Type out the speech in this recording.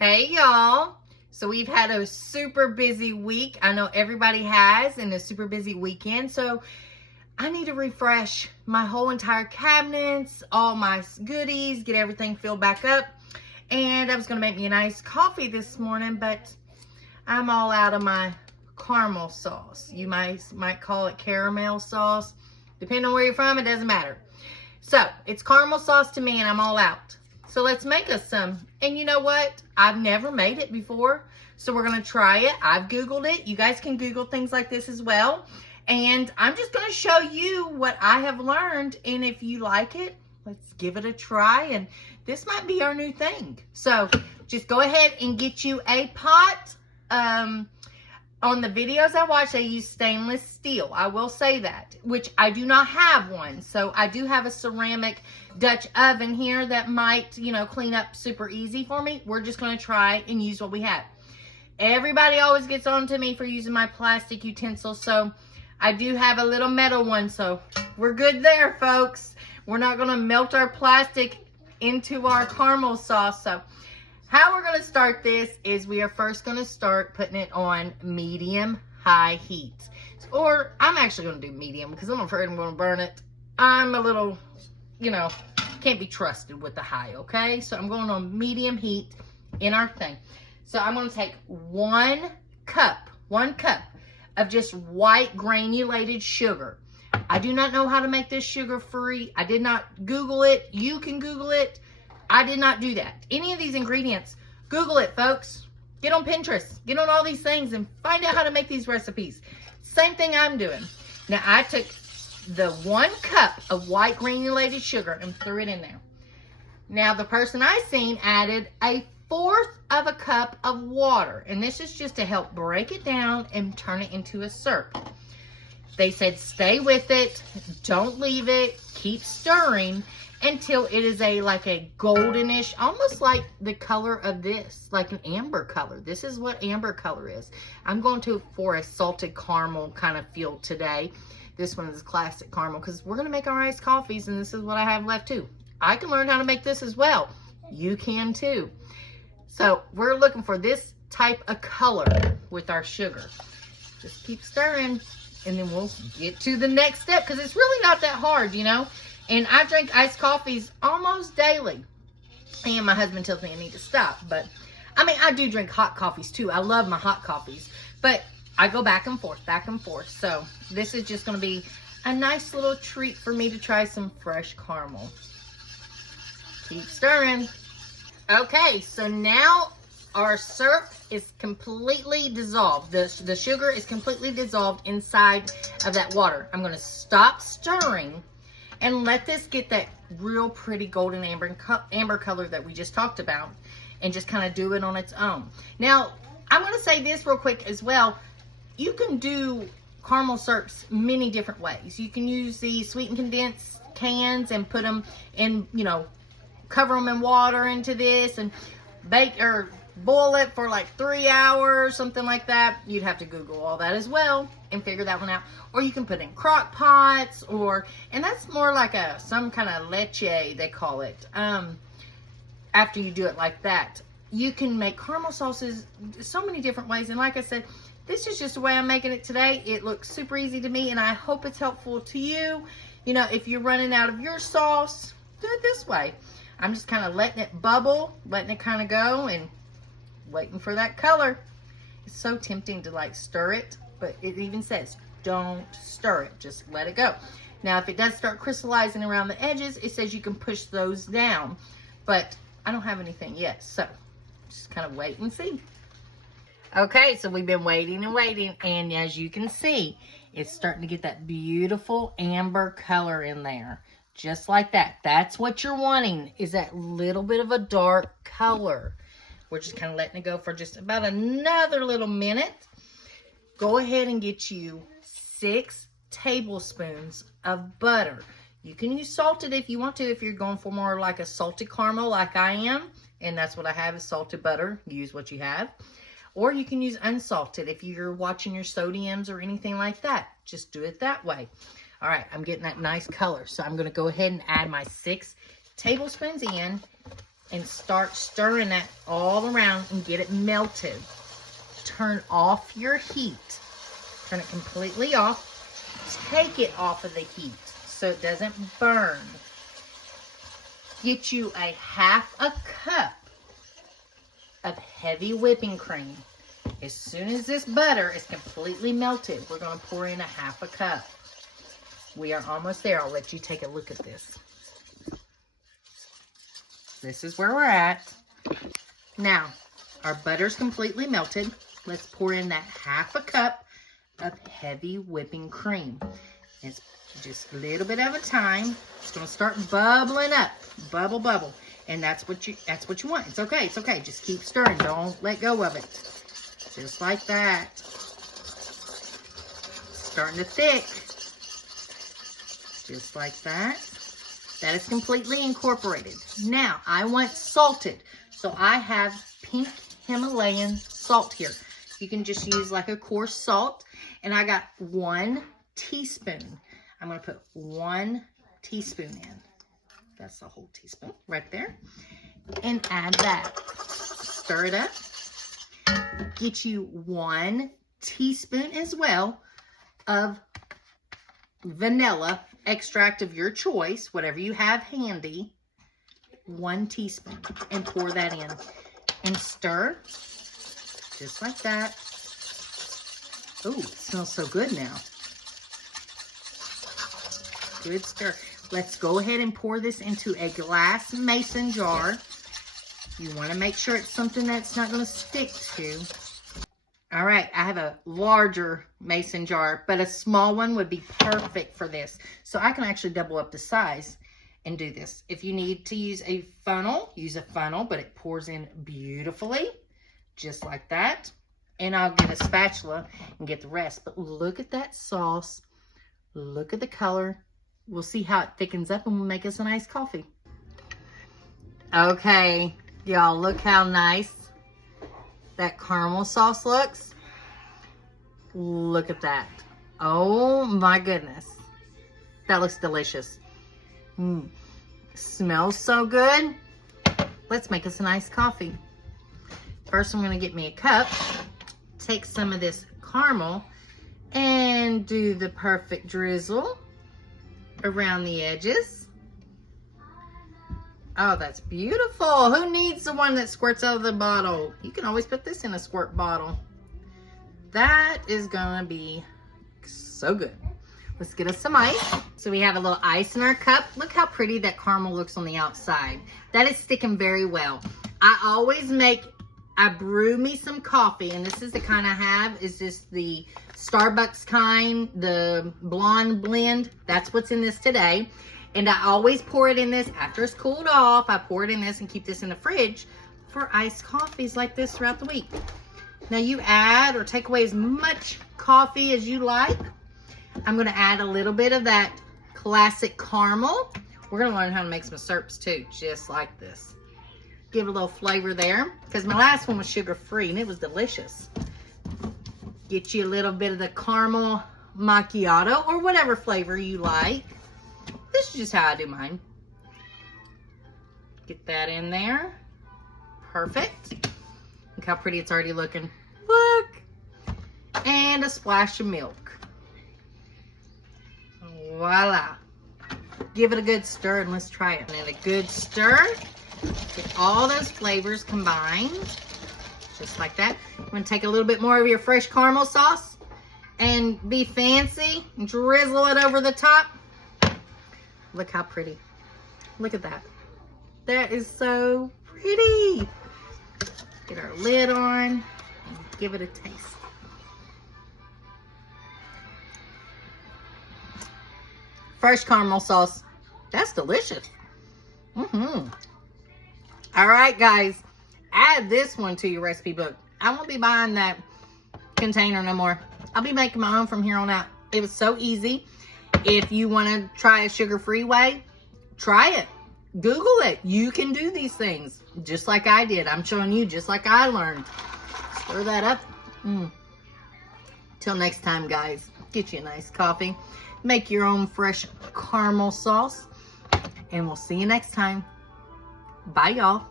Hey y'all. So we've had a super busy week. I know everybody has, and a super busy weekend. So I need to refresh my whole entire cabinets, all my goodies, get everything filled back up. And I was gonna make me a nice coffee this morning, but I'm all out of my caramel sauce. You might call it caramel sauce. Depending on where you're from, it doesn't matter. So it's caramel sauce to me, and I'm all out. So let's make us some. And you know what? I've never made it before. So we're going to try it. I've Googled it. You guys can Google things like this as well. And I'm just going to show you what I have learned. And if you like it, let's give it a try. And this might be our new thing. So just go ahead and get you a pot. On the videos I watch, they use stainless steel. I will say that, which I do not have one. So I do have a ceramic Dutch oven here that might, clean up super easy for me. We're just going to try and use what we have. Everybody always gets on to me for using my plastic utensils. So I do have a little metal one. So we're good there, folks. We're not going to melt our plastic into our caramel sauce. So how we're going to start this is we are first going to start putting it on medium-high heat. Or I'm actually going to do medium because I'm afraid I'm going to burn it. I'm a little, can't be trusted with the high, okay? So I'm going on medium heat in our thing. So I'm going to take one cup of just white granulated sugar. I do not know how to make this sugar-free. I did not Google it. You can Google it. I did not do that. Any of these ingredients, Google it, folks. Get on Pinterest. Get on all these things and find out how to make these recipes. Same thing I'm doing. Now, I took the 1 cup of white granulated sugar and threw it in there. Now, the person I seen added 1/4 of a cup of water. And this is just to help break it down and turn it into a syrup. They said stay with it. Don't leave it. Keep stirring until it is like a goldenish, almost like the color of this, like an amber color. This is what amber color is. I'm going for a salted caramel kind of feel today. This one is classic caramel because we're going to make our iced coffees, and this is what I have left too. I can learn how to make this as well. You can too. So we're looking for this type of color with our sugar. Just keep stirring, and then we'll get to the next step because it's really not that hard, And I drink iced coffees almost daily. And my husband tells me I need to stop. But, I do drink hot coffees too. I love my hot coffees. But I go back and forth, back and forth. So this is just going to be a nice little treat for me to try some fresh caramel. Keep stirring. Okay, so now our syrup is completely dissolved. The sugar is completely dissolved inside of that water. I'm going to stop stirring and let this get that real pretty golden amber color that we just talked about, and just kind of do it on its own. Now, I'm going to say this real quick as well. You can do caramel syrups many different ways. You can use the sweetened condensed cans and put them in, cover them in water into this and bake or boil it for like 3 hours, something like that. You'd have to Google all that as well and figure that one out. Or you can put in crock pots, and that's more like some kind of leche, they call it. After you do it like that, you can make caramel sauces so many different ways. And like I said, this is just the way I'm making it today. It looks super easy to me, and I hope it's helpful to you. If you're running out of your sauce, do it this way. I'm just kind of letting it bubble, letting it kind of go, and waiting for that color. It's so tempting to stir it, but it even says don't stir it, just let it go. Now if it does start crystallizing around the edges, it says you can push those down, but I don't have anything yet, so just kind of wait and see. Okay, so we've been waiting and waiting, and as you can see, it's starting to get that beautiful amber color in there. Just like that. That's what you're wanting, is that little bit of a dark color. We're just kind of letting it go for just about another little minute. Go ahead and get you 6 tablespoons of butter. You can use salted if you want to, if you're going for more like a salted caramel like I am. And that's what I have is salted butter. Use what you have. Or you can use unsalted if you're watching your sodiums or anything like that. Just do it that way. All right, I'm getting that nice color. So I'm going to go ahead and add my 6 tablespoons in. and start stirring that all around and get it melted. Turn off your heat. Turn it completely off. Take it off of the heat so it doesn't burn. Get you a half a cup of heavy whipping cream. As soon as this butter is completely melted, we're going to pour in a half a cup. We are almost there. I'll let you take a look at this. This is where we're at. Now, our butter's completely melted. Let's pour in that half a cup of heavy whipping cream. It's just a little bit at a time. It's going to start bubbling up. Bubble, bubble. And that's what you want. It's okay. It's okay. Just keep stirring. Don't let go of it. Just like that. Starting to thick. Just like that. That is completely incorporated. Now, I want salted. So I have pink Himalayan salt here. You can just use like a coarse salt. And I got 1 teaspoon. I'm going to put 1 teaspoon in. That's the whole teaspoon right there. And add that. Stir it up. Get you 1 teaspoon as well of vanilla extract of your choice, whatever you have handy. 1 teaspoon. And pour that in. And stir. Just like that. Oh, it smells so good now. Good stir. Let's go ahead and pour this into a glass mason jar. You want to make sure it's something that's not going to stick to. All right, I have a larger mason jar, but a small one would be perfect for this. So I can actually double up the size and do this. If you need to use a funnel, use a funnel, but it pours in beautifully, just like that. And I'll get a spatula and get the rest. But look at that sauce. Look at the color. We'll see how it thickens up and we'll make us a nice coffee. Okay, y'all, look how nice that caramel sauce looks. Look at that. Oh my goodness. That looks delicious. Smells so good. Let's make us a nice coffee. First, I'm going to get me a cup. Take some of this caramel and do the perfect drizzle around the edges. Oh, that's beautiful. Who needs the one that squirts out of the bottle? You can always put this in a squirt bottle. That is gonna be so good. Let's get us some ice. So we have a little ice in our cup. Look how pretty that caramel looks on the outside. That is sticking very well. I brew me some coffee, and this is the kind I have. Is this the Starbucks kind, the blonde blend? That's what's in this today. And I always pour it in this after it's cooled off. I pour it in this and keep this in the fridge for iced coffees like this throughout the week. Now you add or take away as much coffee as you like. I'm going to add a little bit of that classic caramel. We're going to learn how to make some syrups too, just like this. Give it a little flavor there, because my last one was sugar-free and it was delicious. Get you a little bit of the caramel macchiato or whatever flavor you like. This is just how I do mine. Get that in there. Perfect. Look how pretty it's already looking. Look. And a splash of milk. Voila. Give it a good stir and let's try it. And a good stir. Get all those flavors combined. Just like that. I'm going to take a little bit more of your fresh caramel sauce and be fancy and drizzle it over the top. Look how pretty. Look at that. That is so pretty. Get our lid on and give it a taste. Fresh caramel sauce. That's delicious. All right, guys. Add this one to your recipe book. I won't be buying that container no more. I'll be making my own from here on out. It was so easy. If you want to try a sugar-free way, try it. Google it. You can do these things just like I did. I'm showing you just like I learned. Stir that up. Till next time, guys. Get you a nice coffee. Make your own fresh caramel sauce. And we'll see you next time. Bye, y'all.